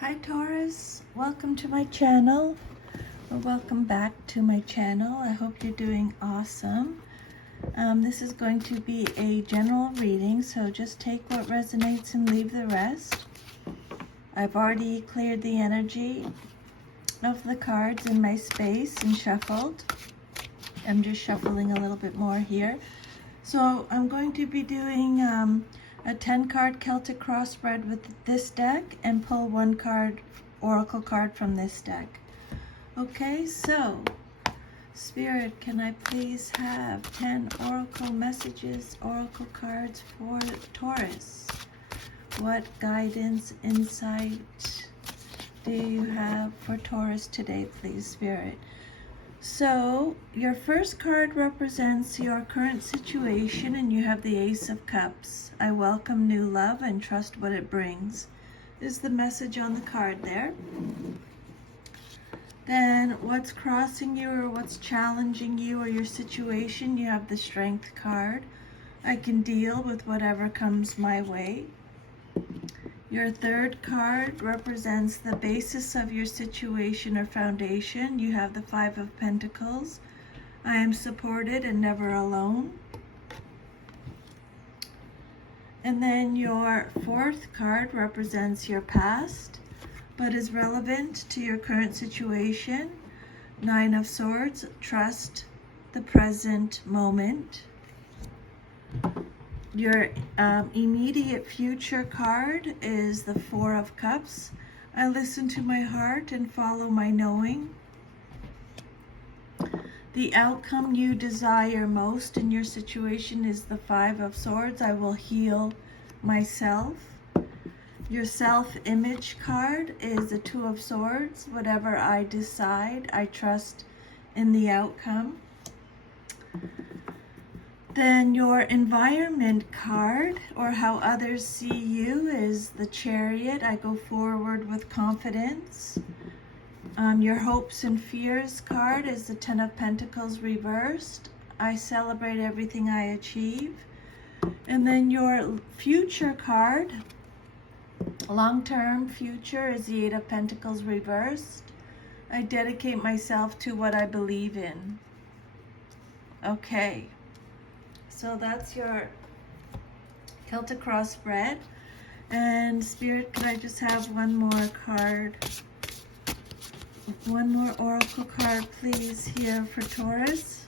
Hi Taurus, welcome to my channel, or welcome back to my channel. I hope you're doing awesome. This is going to be a general reading, so just take what resonates and leave the rest. I've already cleared the energy of the cards in my space and shuffled. I'm just shuffling a little bit more here. So I'm going to be doing a 10-card Celtic crossbreed with this deck and pull one card, oracle card from this deck. Okay, so Spirit, can I please have 10 oracle messages, oracle cards for Taurus? What guidance, insight do you have for Taurus today, please, Spirit? So your first card represents your current situation, and you have the Ace of Cups. I welcome new love and trust what it brings, is the message on the card there. Then what's crossing you or what's challenging you or your situation, you have the Strength card. I can deal with whatever comes my way. Your third card represents the basis of your situation or foundation. You have the Five of Pentacles. I am supported and never alone. And then your fourth card represents your past, but is relevant to your current situation. Nine of Swords, trust the present moment. Your immediate future card is the Four of Cups. I listen to my heart and follow my knowing. The outcome you desire most in your situation is the Five of Swords. I will heal myself. Your self-image card is the Two of Swords. Whatever I decide, I trust in the outcome. Then your environment card, or how others see you, is the Chariot. I go forward with confidence. Your hopes and fears card is the Ten of Pentacles reversed. I celebrate everything I achieve. And then your future card, long-term future, is the Eight of Pentacles reversed. I dedicate myself to what I believe in. Okay. So that's your Celtic crossbreed. And Spirit, could I just have one more card? One more oracle card, please, here for Taurus.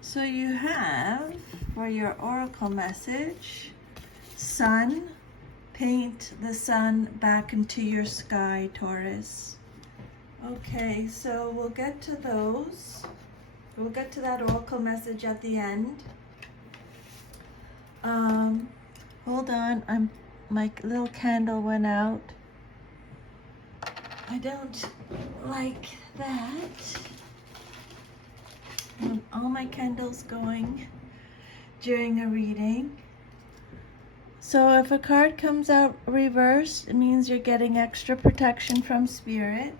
So you have, for your oracle message, Sun. Paint the sun back into your sky, Taurus. Okay, so we'll get to those. We'll get to that oracle message at the end. Hold on, my little candle went out. I don't like that. All my candles going during a reading. So if a card comes out reversed, it means you're getting extra protection from Spirit.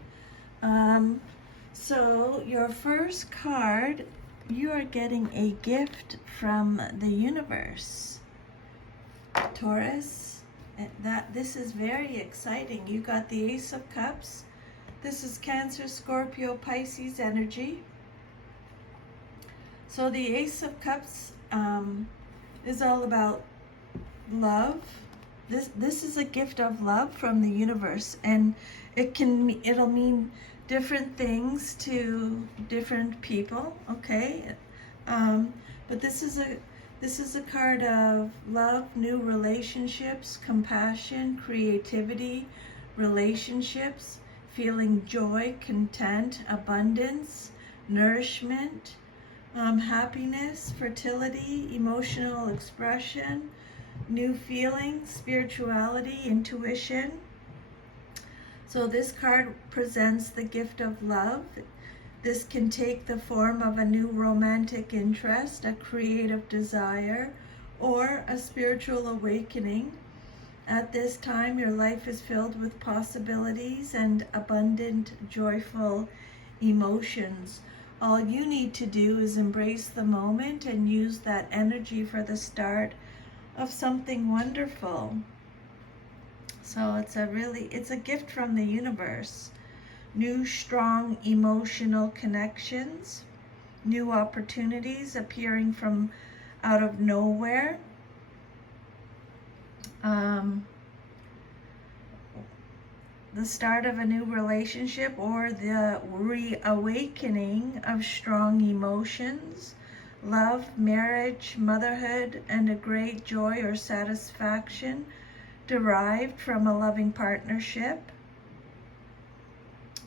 So your first card, you are getting a gift from the universe, Taurus. This is very exciting. You got the Ace of Cups. This is Cancer, Scorpio, Pisces energy. So the Ace of Cups is all about love. This is a gift of love from the universe, and it'll mean different things to different people, okay? But this is a card of love, new relationships, compassion, creativity, relationships, feeling joy, content, abundance, nourishment, happiness, fertility, emotional expression, new feelings, spirituality, intuition. So this card presents the gift of love. This can take the form of a new romantic interest, a creative desire, or a spiritual awakening. At this time, your life is filled with possibilities and abundant, joyful emotions. All you need to do is embrace the moment and use that energy for the start of something wonderful. So it's a gift from the universe. New strong emotional connections, new opportunities appearing from out of nowhere. The start of a new relationship or the reawakening of strong emotions, love, marriage, motherhood, and a great joy or satisfaction derived from a loving partnership.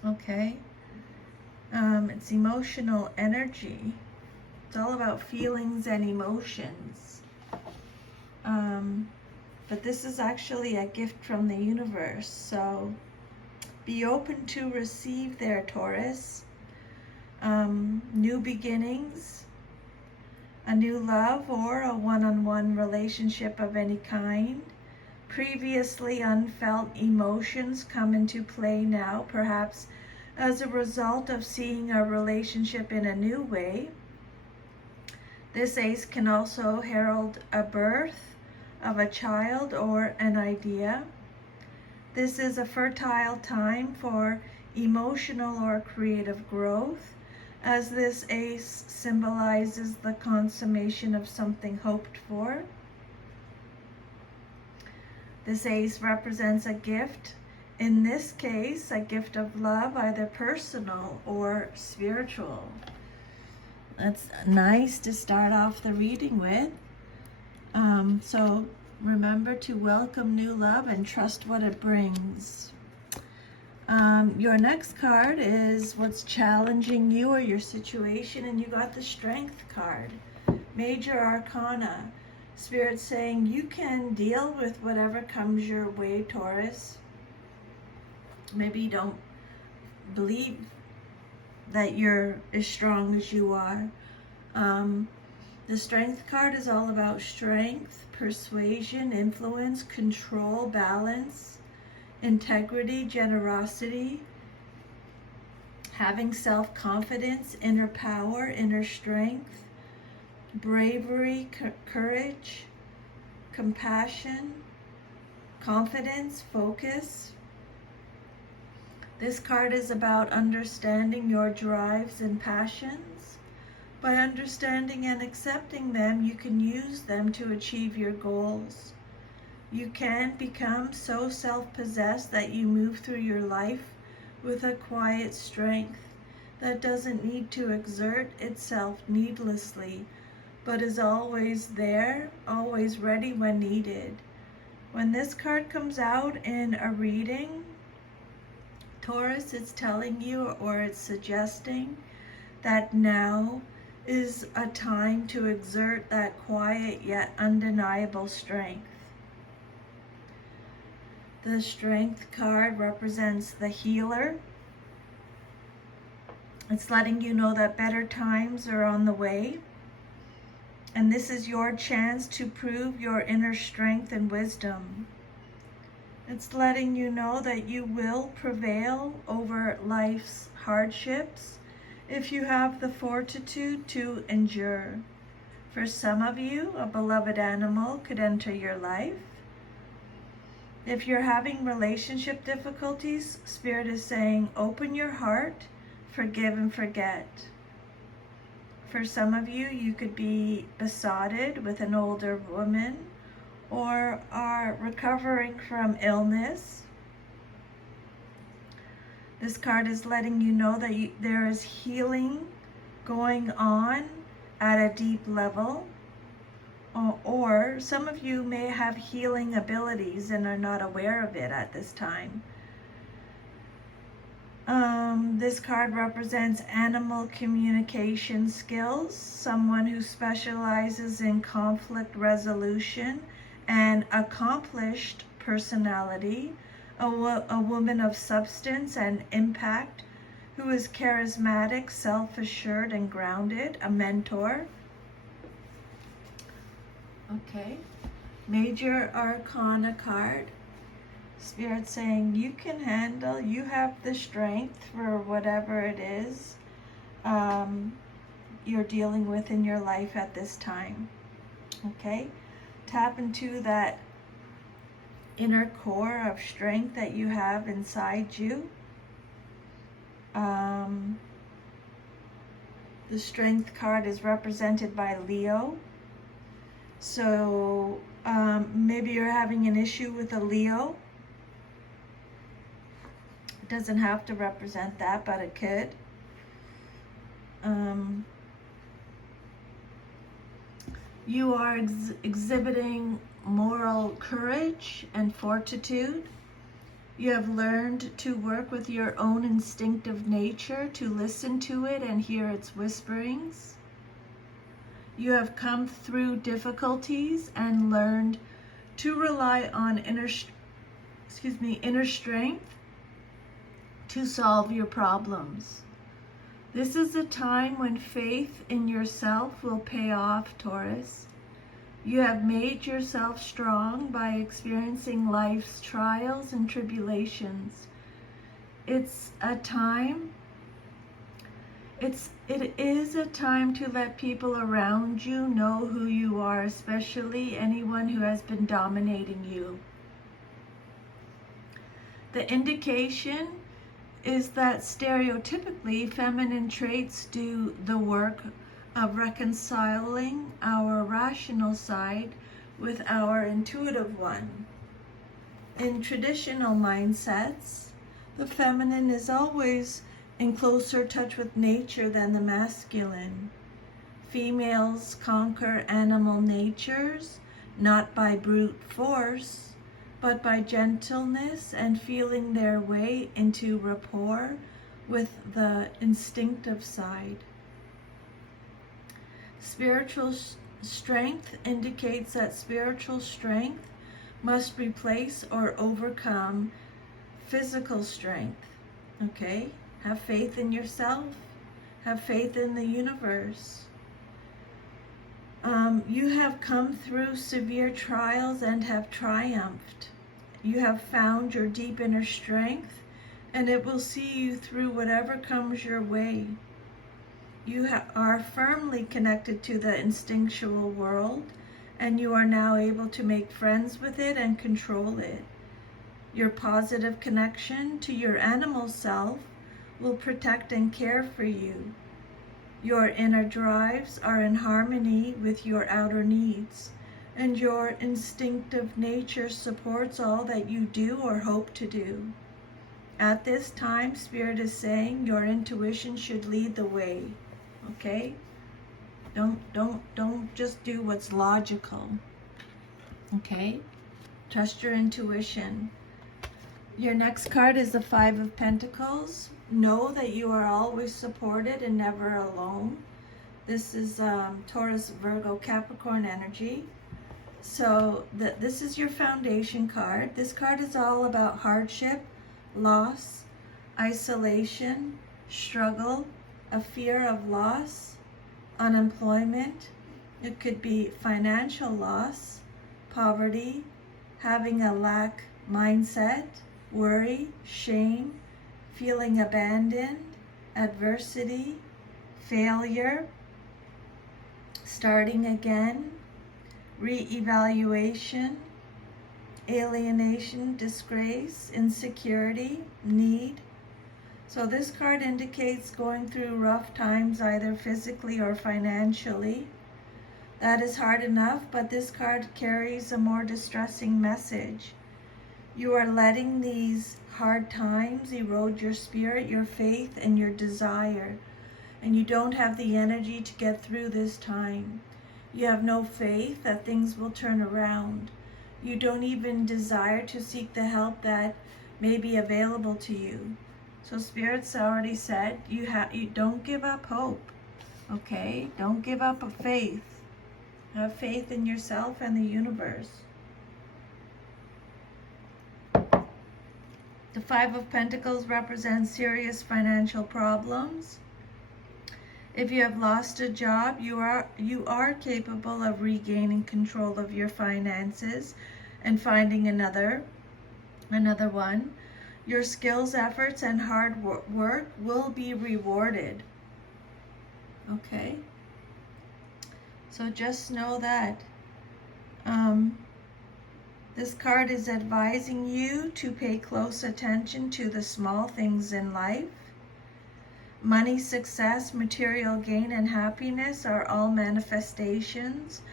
Okay. It's emotional energy. It's all about feelings and emotions. But this is actually a gift from the universe. So be open to receive there, Taurus. New beginnings, a new love or a one-on-one relationship of any kind. Previously unfelt emotions come into play now, perhaps as a result of seeing a relationship in a new way. This ace can also herald a birth of a child or an idea. This is a fertile time for emotional or creative growth, as this ace symbolizes the consummation of something hoped for. This ace represents a gift, in this case, a gift of love, either personal or spiritual. That's nice to start off the reading with. So remember to welcome new love and trust what it brings. Your next card is what's challenging you or your situation, and you got the Strength card. Major Arcana. Spirit saying you can deal with whatever comes your way, Taurus. Maybe you don't believe that you're as strong as you are. The Strength card is all about strength, persuasion, influence, control, balance, integrity, generosity, having self-confidence, inner power, inner strength, bravery, courage, compassion, confidence, focus. This card is about understanding your drives and passions. By understanding and accepting them, you can use them to achieve your goals. You can become so self-possessed that you move through your life with a quiet strength that doesn't need to exert itself needlessly, but is always there, always ready when needed. When this card comes out in a reading, Taurus, it's telling you or it's suggesting that now is a time to exert that quiet yet undeniable strength. The Strength card represents the healer. It's letting you know that better times are on the way. And this is your chance to prove your inner strength and wisdom. It's letting you know that you will prevail over life's hardships if you have the fortitude to endure. For some of you, a beloved animal could enter your life. If you're having relationship difficulties, Spirit is saying, open your heart, forgive and forget. For some of you, you could be besotted with an older woman or are recovering from illness. This card is letting you know that there is healing going on at a deep level. Or some of you may have healing abilities and are not aware of it at this time. This card represents animal communication skills, someone who specializes in conflict resolution, and accomplished personality, a woman of substance and impact who is charismatic, self-assured, and grounded, a mentor. Okay, Major Arcana card. Spirit saying you can handle, you have the strength for whatever it is you're dealing with in your life at this time. Okay, tap into that inner core of strength that you have inside you. The strength card is represented by Leo. So maybe you're having an issue with a Leo. It doesn't have to represent that, but it could. You are exhibiting moral courage and fortitude. You have learned to work with your own instinctive nature, to listen to it and hear its whisperings. You have come through difficulties and learned to rely on inner strength to solve your problems. This is a time when faith in yourself will pay off, Taurus. You have made yourself strong by experiencing life's trials and tribulations. It is a time to let people around you know who you are, especially anyone who has been dominating you. The indication is that stereotypically feminine traits do the work of reconciling our rational side with our intuitive one. In traditional mindsets, the feminine is always in closer touch with nature than the masculine. Females conquer animal natures, not by brute force, but by gentleness and feeling their way into rapport with the instinctive side. Spiritual strength indicates that spiritual strength must replace or overcome physical strength. Okay? Have faith in yourself. Have faith in the universe. You have come through severe trials and have triumphed. You have found your deep inner strength, and it will see you through whatever comes your way. You are firmly connected to the instinctual world, and you are now able to make friends with it and control it. Your positive connection to your animal self will protect and care for you. Your inner drives are in harmony with your outer needs, and your instinctive nature supports all that you do or hope to do. At this time, Spirit is saying your intuition should lead the way. Okay? Don't just do what's logical. Okay? Trust your intuition. Your next card is the Five of Pentacles. Know that you are always supported and never alone. This is Taurus, Virgo, Capricorn energy. So this is your foundation card. This card is all about hardship, loss, isolation, struggle, a fear of loss, unemployment. It could be financial loss, poverty, having a lack mindset, worry, shame, feeling abandoned, adversity, failure, starting again, re-evaluation, alienation, disgrace, insecurity, need. So this card indicates going through rough times, either physically or financially. That is hard enough, but this card carries a more distressing message. You are letting these hard times erode your spirit, your faith, and your desire. And you don't have the energy to get through this time. You have no faith that things will turn around. You don't even desire to seek the help that may be available to you. So Spirit's already said you don't give up hope. Okay? Don't give up a faith. Have faith in yourself and the universe. The Five of Pentacles represents serious financial problems. If you have lost a job, you are capable of regaining control of your finances and finding another one. Your skills, efforts, and hard work will be rewarded. Okay? So just know that This card is advising you to pay close attention to the small things in life. Money, success, material gain, and happiness are all manifestations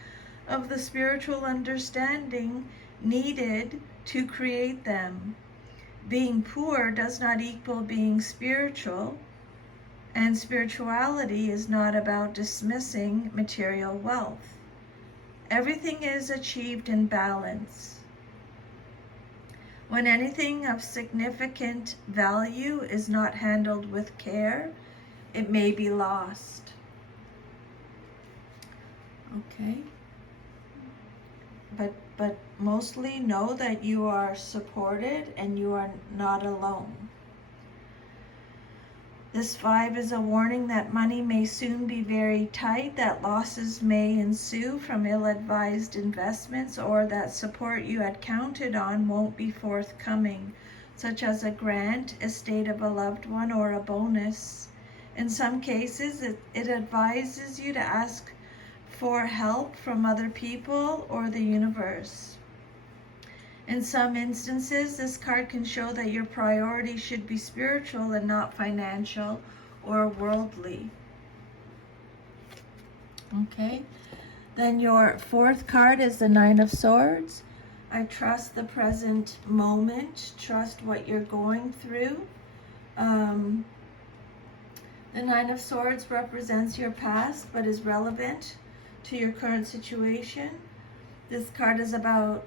of the spiritual understanding needed to create them. Being poor does not equal being spiritual, and spirituality is not about dismissing material wealth. Everything is achieved in balance. When anything of significant value is not handled with care, it may be lost. Okay. But mostly know that you are supported and you are not alone. This 5 is a warning that money may soon be very tight, that losses may ensue from ill-advised investments, or that support you had counted on won't be forthcoming, such as a grant, estate of a loved one, or a bonus. In some cases, it advises you to ask for help from other people or the universe. In some instances, this card can show that your priority should be spiritual and not financial or worldly. Okay, then your 4th card is the 9 of Swords. I trust the present moment, trust what you're going through. The 9 of Swords represents your past but is relevant to your current situation. This card is about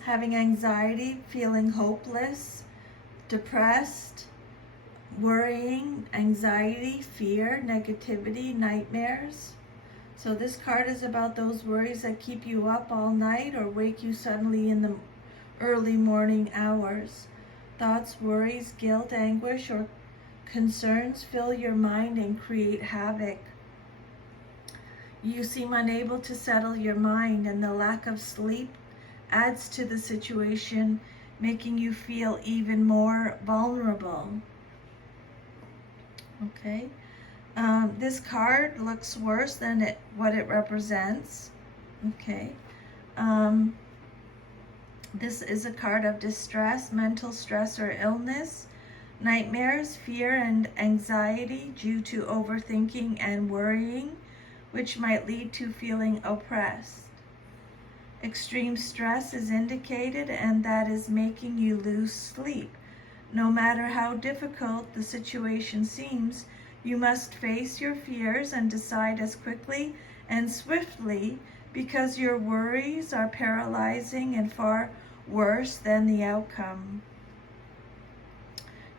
having anxiety, feeling hopeless, depressed, worrying, anxiety, fear, negativity, nightmares. So this card is about those worries that keep you up all night or wake you suddenly in the early morning hours. Thoughts, worries, guilt, anguish, or concerns fill your mind and create havoc. You seem unable to settle your mind, and the lack of sleep adds to the situation, making you feel even more vulnerable. Okay, this card looks worse than what it represents. Okay, this is a card of distress, mental stress or illness, nightmares, fear, and anxiety due to overthinking and worrying, which might lead to feeling oppressed. Extreme stress is indicated, and that is making you lose sleep. No matter how difficult the situation seems, you must face your fears and decide as quickly and swiftly, because your worries are paralyzing and far worse than the outcome.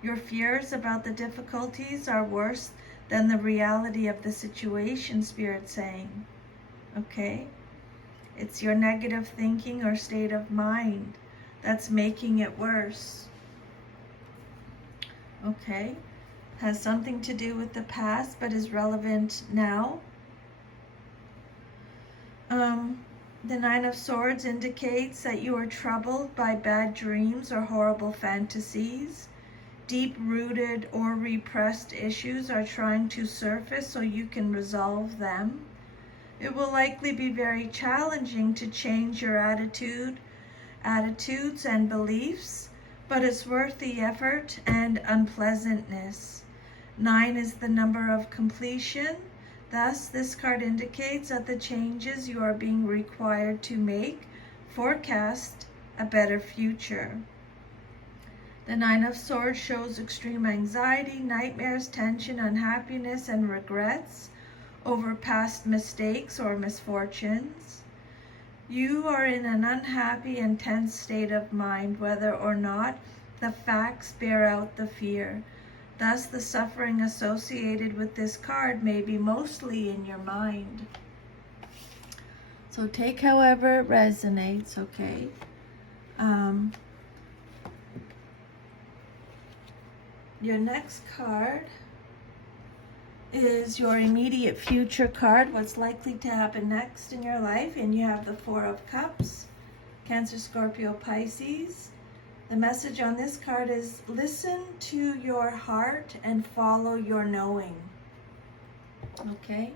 Your fears about the difficulties are worse than the reality of the situation, Spirit's saying. Okay? It's your negative thinking or state of mind that's making it worse. Okay? Has something to do with the past but is relevant now. The 9 of Swords indicates that you are troubled by bad dreams or horrible fantasies. Deep-rooted or repressed issues are trying to surface so you can resolve them. It will likely be very challenging to change your attitudes and beliefs, but it's worth the effort and unpleasantness. 9 is the number of completion. Thus, this card indicates that the changes you are being required to make forecast a better future. The 9 of Swords shows extreme anxiety, nightmares, tension, unhappiness, and regrets over past mistakes or misfortunes. You are in an unhappy and tense state of mind, whether or not the facts bear out the fear. Thus, the suffering associated with this card may be mostly in your mind. So take however it resonates, okay? Your next card is your immediate future card, what's likely to happen next in your life, and you have the 4 of Cups, Cancer, Scorpio, Pisces. The message on this card is listen to your heart and follow your knowing. Okay?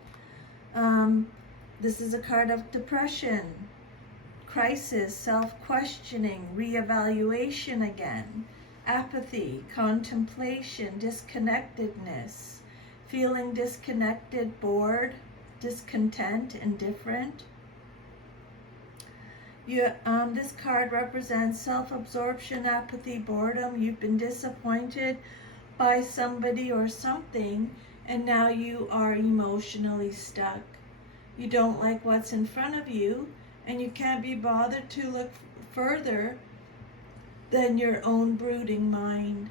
This is a card of depression, crisis, self-questioning, reevaluation again, apathy, contemplation, disconnectedness, feeling disconnected, bored, discontent, indifferent. This card represents self-absorption, apathy, boredom. You've been disappointed by somebody or something, and now you are emotionally stuck. You don't like what's in front of you, and you can't be bothered to look further than your own brooding mind.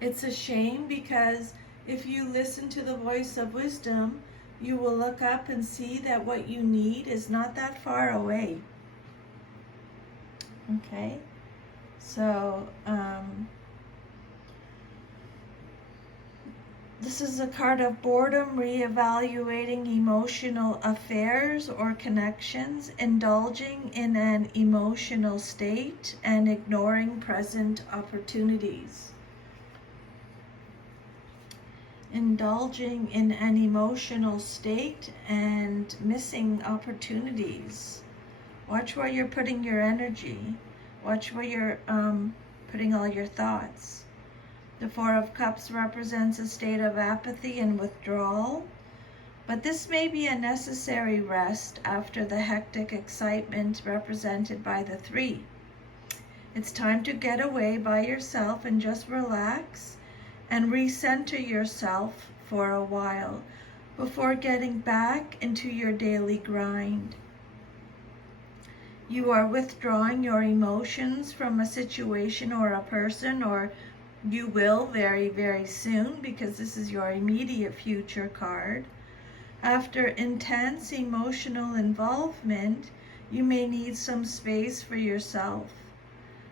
It's a shame, because if you listen to the voice of wisdom, you will look up and see that what you need is not that far away. Okay, so this is a card of boredom, reevaluating emotional affairs or connections, indulging in an emotional state, and ignoring present opportunities. Indulging in an emotional state and missing opportunities. Watch where you're putting your energy. Watch where you're putting all your thoughts. The Four of Cups represents a state of apathy and withdrawal, but this may be a necessary rest after the hectic excitement represented by the Three. It's time to get away by yourself and just relax and recenter yourself for a while before getting back into your daily grind. You are withdrawing your emotions from a situation or a person, or you will very, very soon, because this is your immediate future card. After intense emotional involvement, you may need some space for yourself.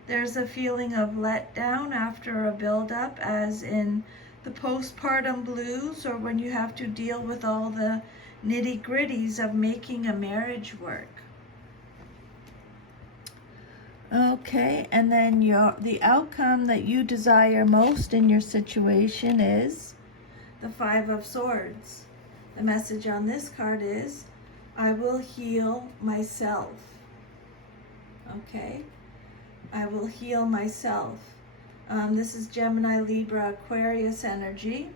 There's a feeling of letdown after a build-up, as in the postpartum blues, or when you have to deal with all the nitty-gritties of making a marriage work. Okay, and then the outcome that you desire most in your situation is the Five of Swords. The message on this card is, I will heal myself. Okay, I will heal myself. This is Gemini, Libra, Aquarius energy.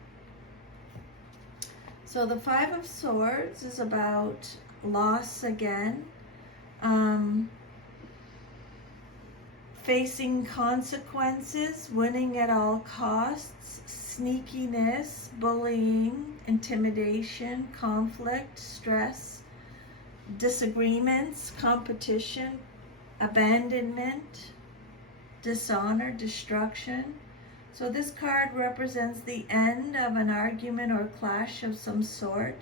So the Five of Swords is about loss again. Facing consequences, winning at all costs, sneakiness, bullying, intimidation, conflict, stress, disagreements, competition, abandonment, dishonor, destruction. So this card represents the end of an argument or clash of some sort.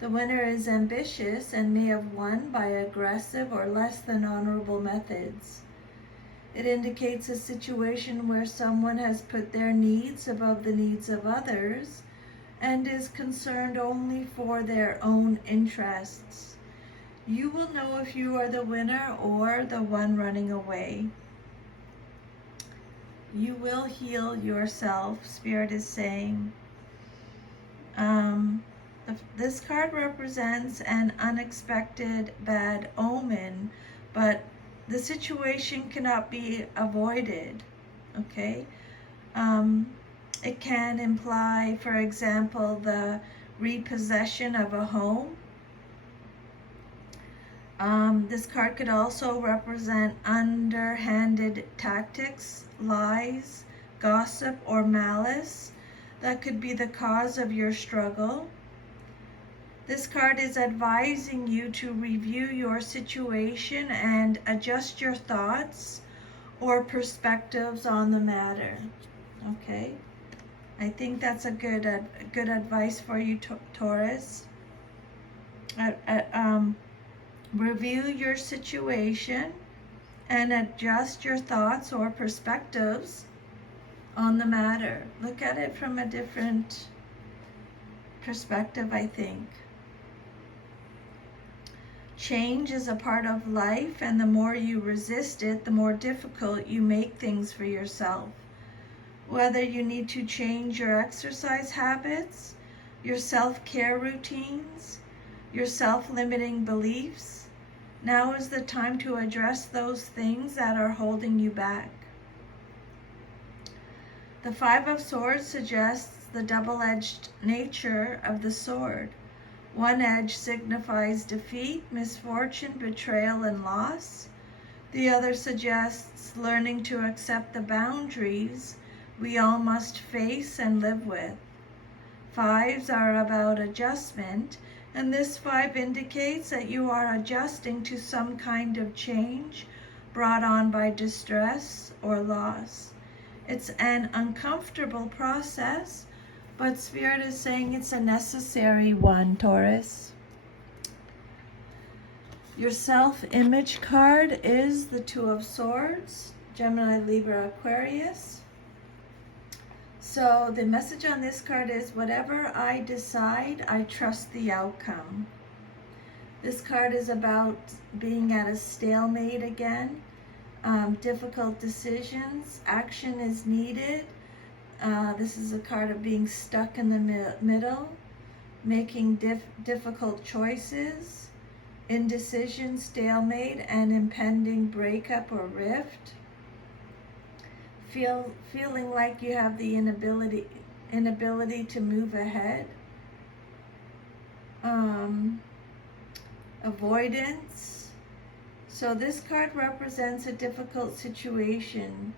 The winner is ambitious and may have won by aggressive or less than honorable methods. It indicates a situation where someone has put their needs above the needs of others and is concerned only for their own interests. You will know if you are the winner or the one running away. You will heal yourself, Spirit is saying. This card represents an unexpected bad omen, but the situation cannot be avoided, okay? It can imply, for example, the repossession of a home. This card could also represent underhanded tactics, lies, gossip, or malice that could be the cause of your struggle. This card is advising you to review your situation and adjust your thoughts or perspectives on the matter. Okay, I think that's a good advice for you, Taurus. Review your situation and adjust your thoughts or perspectives on the matter. Look at it from a different perspective, I think. Change is a part of life, and the more you resist it, the more difficult you make things for yourself. Whether you need to change your exercise habits, your self-care routines, your self-limiting beliefs, Now is the time to address those things that are holding you back. The Five of Swords suggests the double-edged nature of the sword. One edge signifies defeat, misfortune, betrayal, and loss. The other suggests learning to accept the boundaries we all must face and live with. Fives are about adjustment, and this five indicates that you are adjusting to some kind of change brought on by distress or loss. It's an uncomfortable process, but Spirit is saying it's a necessary one, Taurus. Your self-image card is the Two of Swords, Gemini, Libra, Aquarius. So the message on this card is, whatever I decide, I trust the outcome. This card is about being at a stalemate again. Difficult decisions, action is needed. This is a card of being stuck in the middle, making difficult choices, indecision, stalemate, and impending breakup or rift. Feeling like you have the inability to move ahead. Avoidance. So this card represents a difficult situation.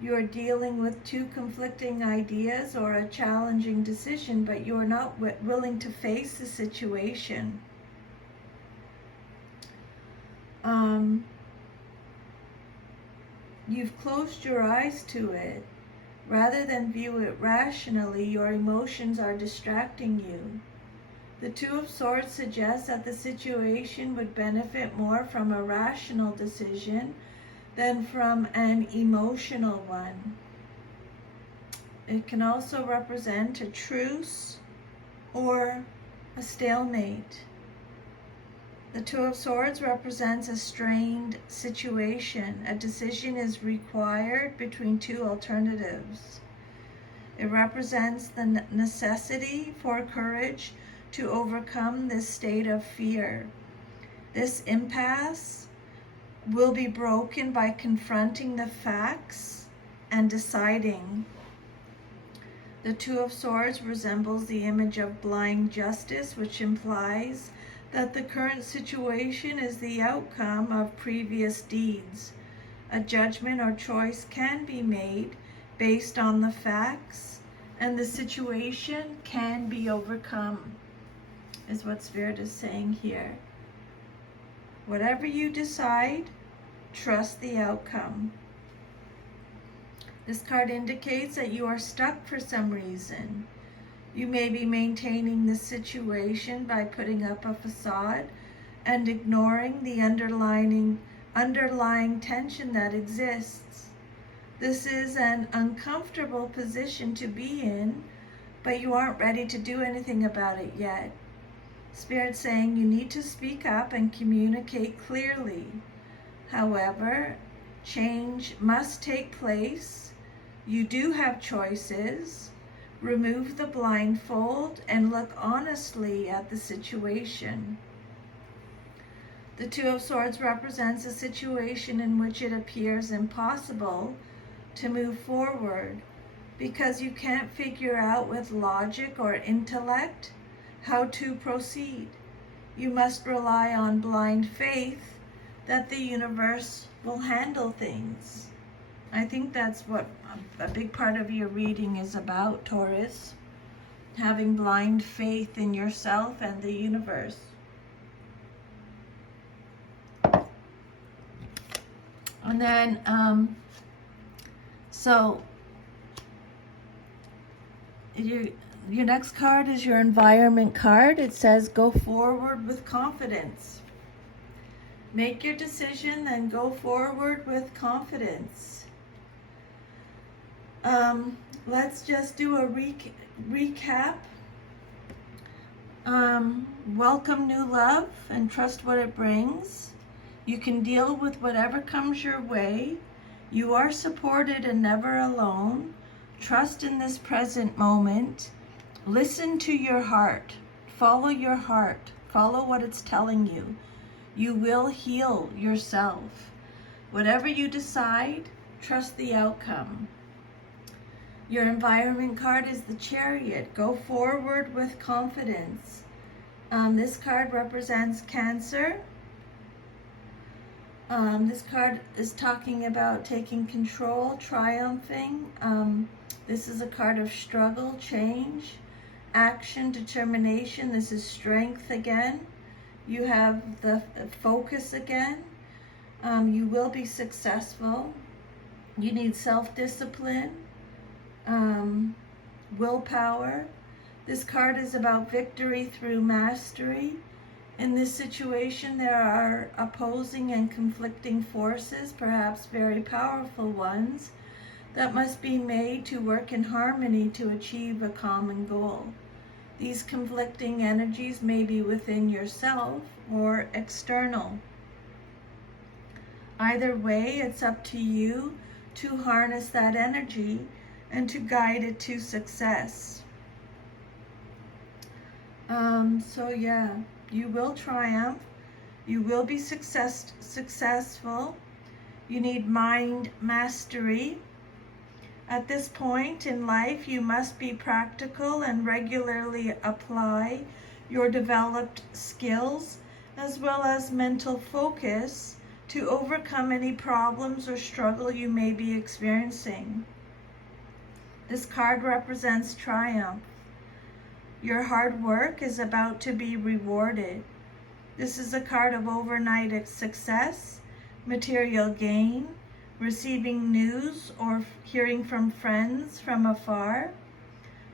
You are dealing with two conflicting ideas or a challenging decision, but you are not willing to face the situation. You've closed your eyes to it. Rather than view it rationally, your emotions are distracting you. The Two of Swords suggests that the situation would benefit more from a rational decision than from an emotional one. It can also represent a truce or a stalemate. The Two of Swords represents a strained situation. A decision is required between two alternatives. It represents the necessity for courage to overcome this state of fear. This impasse will be broken by confronting the facts and deciding. The Two of Swords resembles the image of blind justice, which implies that the current situation is the outcome of previous deeds. A judgment or choice can be made based on the facts, and the situation can be overcome, is what Spirit is saying here. Whatever you decide, trust the outcome. This card indicates that you are stuck for some reason. You may be maintaining the situation by putting up a facade and ignoring the underlying tension that exists. This is an uncomfortable position to be in, but you aren't ready to do anything about it yet. Spirit's saying you need to speak up and communicate clearly. However, change must take place. You do have choices. Remove the blindfold and look honestly at the situation. The Two of Swords represents a situation in which it appears impossible to move forward because you can't figure out with logic or intellect how to proceed. You must rely on blind faith that the universe will handle things. I think that's what a big part of your reading is about, Taurus. Having blind faith in yourself and the universe. And then, so your next card is your environment card. It says, go forward with confidence. Make your decision, then go forward with confidence. Let's just do a recap. Welcome new love and trust what it brings. You can deal with whatever comes your way. You are supported and never alone. Trust in this present moment. Listen to your heart. Follow your heart. Follow what it's telling you. You will heal yourself. Whatever you decide, trust the outcome. Your environment card is the Chariot. Go forward with confidence. This card represents Cancer. This card is talking about taking control, triumphing. This is a card of struggle, change, action, determination. This is strength again. You have the focus again. You will be successful. You need self-discipline, willpower. This card is about victory through mastery. In this situation, there are opposing and conflicting forces, perhaps very powerful ones, that must be made to work in harmony to achieve a common goal. These conflicting energies may be within yourself or external. Either way, it's up to you to harness that energy and to guide it to success. So yeah, you will triumph. You will be successful. You need mind mastery. At this point in life, you must be practical and regularly apply your developed skills as well as mental focus to overcome any problems or struggle you may be experiencing. This card represents triumph. Your hard work is about to be rewarded. This is a card of overnight success, material gain, receiving news or hearing from friends from afar.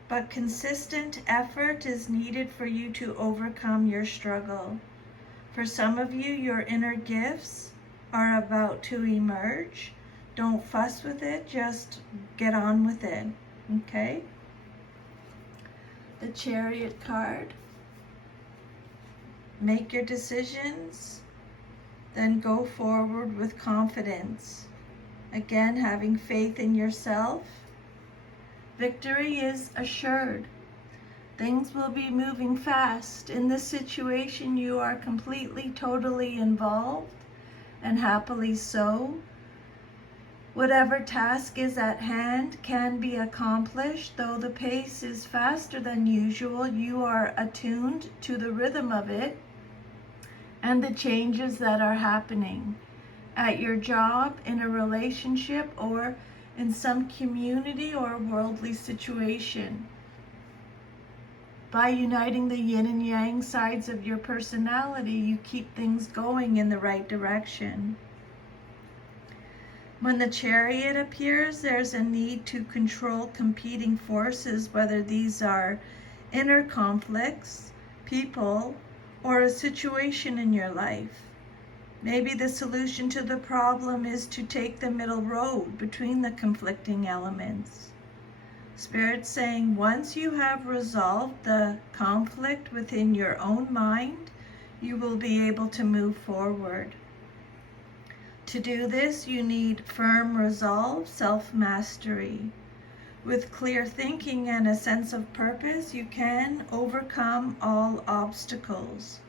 But consistent effort is needed for you to overcome your struggle. For some of you, your inner gifts are about to emerge. Don't fuss with it, just get on with it, okay? The Chariot card. Make your decisions, then go forward with confidence. Again, having faith in yourself. Victory is assured. Things will be moving fast. In this situation, you are completely, totally involved, and happily so. Whatever task is at hand can be accomplished. Though the pace is faster than usual, you are attuned to the rhythm of it and the changes that are happening at your job, in a relationship, or in some community or worldly situation. By uniting the yin and yang sides of your personality, you keep things going in the right direction. When the Chariot appears, there's a need to control competing forces, whether these are inner conflicts, people, or a situation in your life. Maybe the solution to the problem is to take the middle road between the conflicting elements. Spirit's saying once you have resolved the conflict within your own mind, you will be able to move forward. To do this, you need firm resolve, self-mastery. With clear thinking and a sense of purpose, you can overcome all obstacles.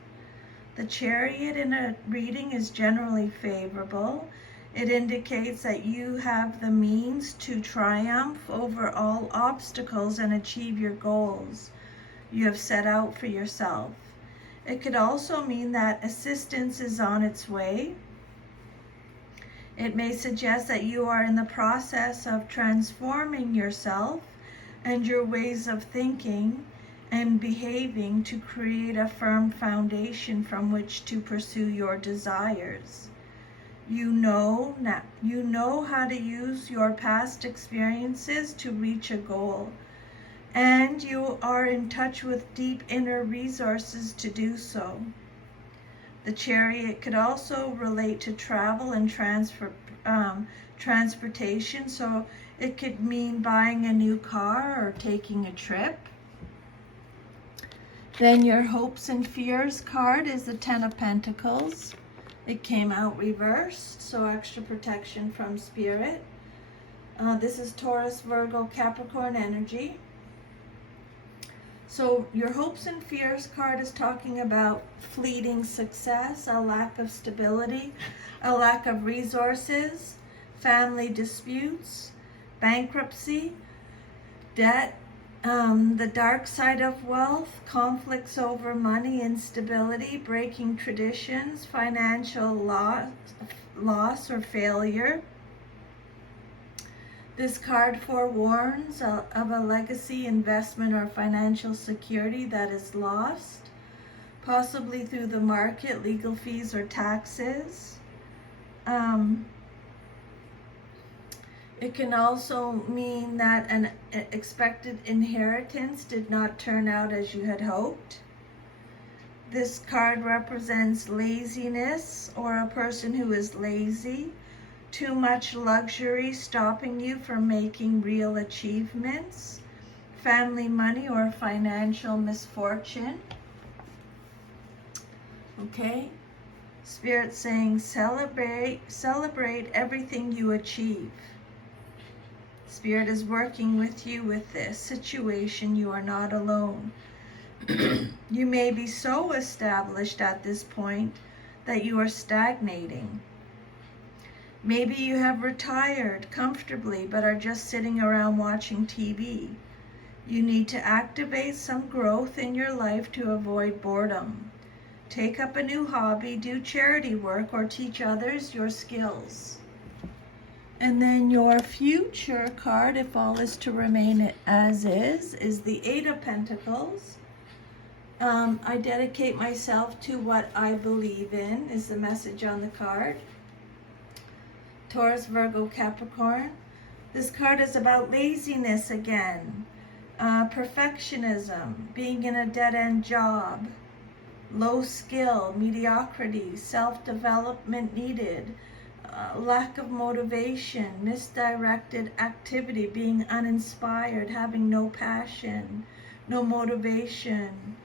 The Chariot in a reading is generally favorable. It indicates that you have the means to triumph over all obstacles and achieve your goals you have set out for yourself. It could also mean that assistance is on its way. It may suggest that you are in the process of transforming yourself and your ways of thinking and behaving to create a firm foundation from which to pursue your desires. You know how to use your past experiences to reach a goal, and you are in touch with deep inner resources to do so. The Chariot could also relate to travel and transportation, so it could mean buying a new car or taking a trip. Then your hopes and fears card is the Ten of Pentacles. It came out reversed, so extra protection from Spirit. This is Taurus, Virgo, Capricorn energy. So your hopes and fears card is talking about fleeting success, a lack of stability, a lack of resources, family disputes, bankruptcy, debt, the dark side of wealth, conflicts over money, instability, breaking traditions, financial loss or failure. This card forewarns of a legacy, investment, or financial security that is lost, possibly through the market, legal fees, or taxes. It can also mean that an expected inheritance did not turn out as you had hoped. This card represents laziness or a person who is lazy, too much luxury stopping you from making real achievements, family money or financial misfortune. Okay? Spirit saying celebrate everything you achieve. Spirit is working with you with this situation. You are not alone. You may be so established at this point that you are stagnating. Maybe you have retired comfortably but are just sitting around watching TV. You need to activate some growth in your life to avoid boredom. Take up a new hobby, do charity work, or teach others your skills. And then your future card, if all is to remain as is the Eight of Pentacles. I dedicate myself to what I believe in, is the message on the card. Taurus, Virgo, Capricorn. This card is about laziness again, perfectionism, being in a dead-end job, low skill, mediocrity, self-development needed, lack of motivation, misdirected activity, being uninspired, having no passion, no motivation,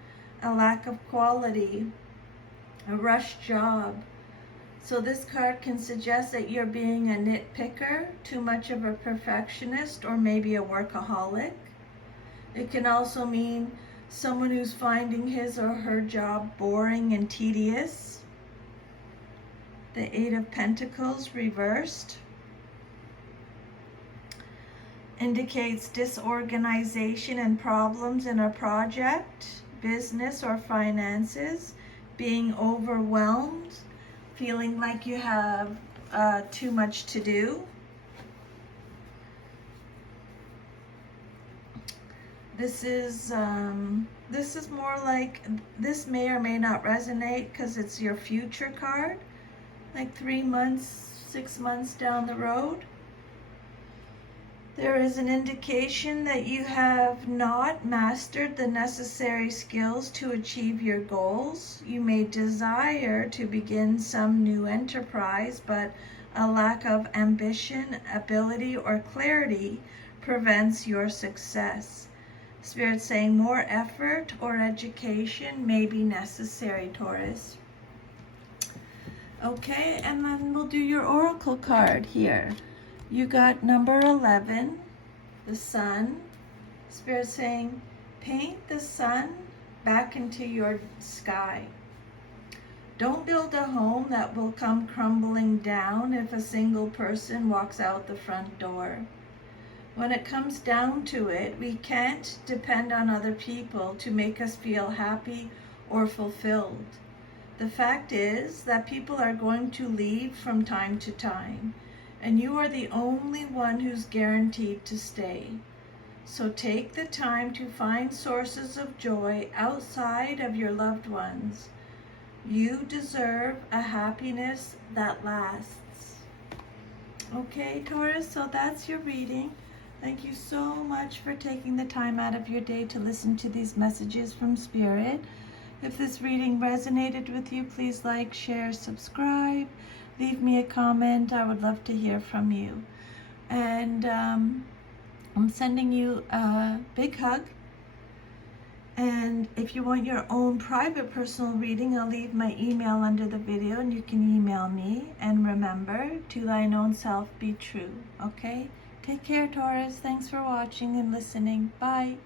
a lack of quality, a rushed job. So this card can suggest that you're being a nitpicker, too much of a perfectionist, or maybe a workaholic. It can also mean someone who's finding his or her job boring and tedious. The Eight of Pentacles reversed indicates disorganization and problems in a project, business, or finances, being overwhelmed, feeling like you have too much to do. This is more like, this may or may not resonate because it's your future card, like 3 months, 6 months down the road. There is an indication that you have not mastered the necessary skills to achieve your goals. You may desire to begin some new enterprise, but a lack of ambition, ability, or clarity prevents your success. Spirit saying more effort or education may be necessary, Taurus. Okay, and then we'll do your oracle card here. You got number 11, the sun. Spirit saying, paint the sun back into your sky. Don't build a home that will come crumbling down if a single person walks out the front door. When it comes down to it, we can't depend on other people to make us feel happy or fulfilled. The fact is that people are going to leave from time to time, and you are the only one who's guaranteed to stay. So take the time to find sources of joy outside of your loved ones. You deserve a happiness that lasts. Okay, Taurus, so that's your reading. Thank you so much for taking the time out of your day to listen to these messages from Spirit. If this reading resonated with you, please like, share, subscribe. Leave me a comment. I would love to hear from you. And I'm sending you a big hug. And if you want your own private personal reading, I'll leave my email under the video and you can email me. And remember, to thine own self be true. Okay? Take care, Taurus. Thanks for watching and listening. Bye.